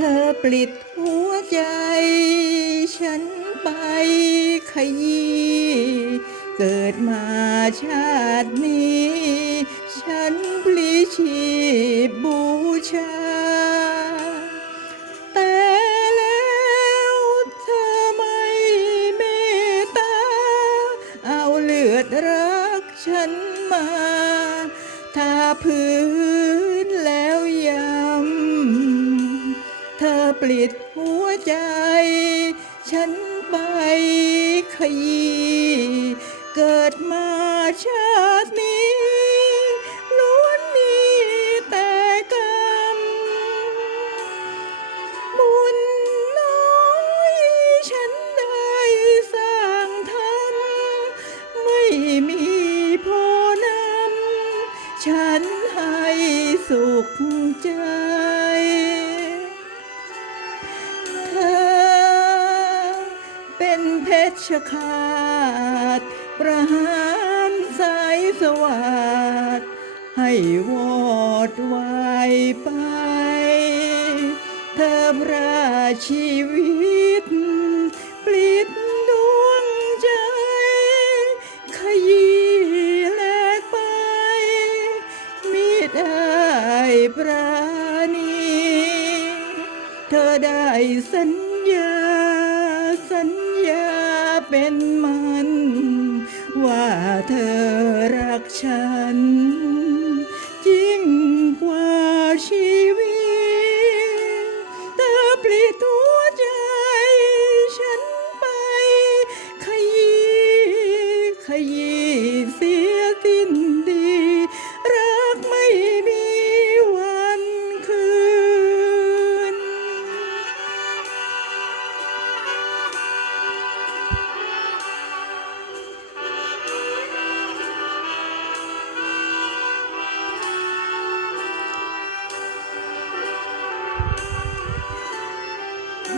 ธอปลิดหัวใจ ฉันไปขยี้เกิดมาชาตินี้ ฉันพลีชีพบูชา แต่แล้วเธอไม่เมตตา เอาเลือดรักฉันมา ถ้าพื้น ลิดหัวใจ ฉันไปขยี้เกิดมาชาตินี้ล้วนมีแต่กรรม บุญน้อยฉันได้สร้างทำไม่มีพอนำฉันให้สุขใจ ชฌฆาตประหารสายสวัสดให้วอดวายไป เธอพระชีวิต ปลิดดวงใจ ขยี้แลกไป มิได้ปราณี เธอได้สัญญาสัญ เป็นมัน ว่าเธอรักฉัน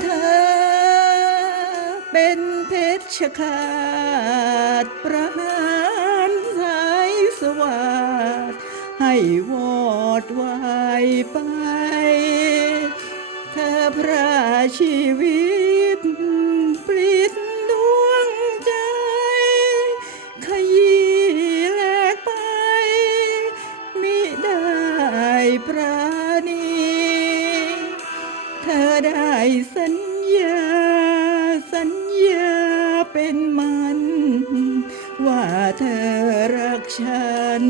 เธอ เป็นเพชฌฆาตประหารสายสวัสดให้วอดวายไป เธอพระชีวิต อได้สัญญา สัญญาเป็นมัน ว่าเธอรักฉัน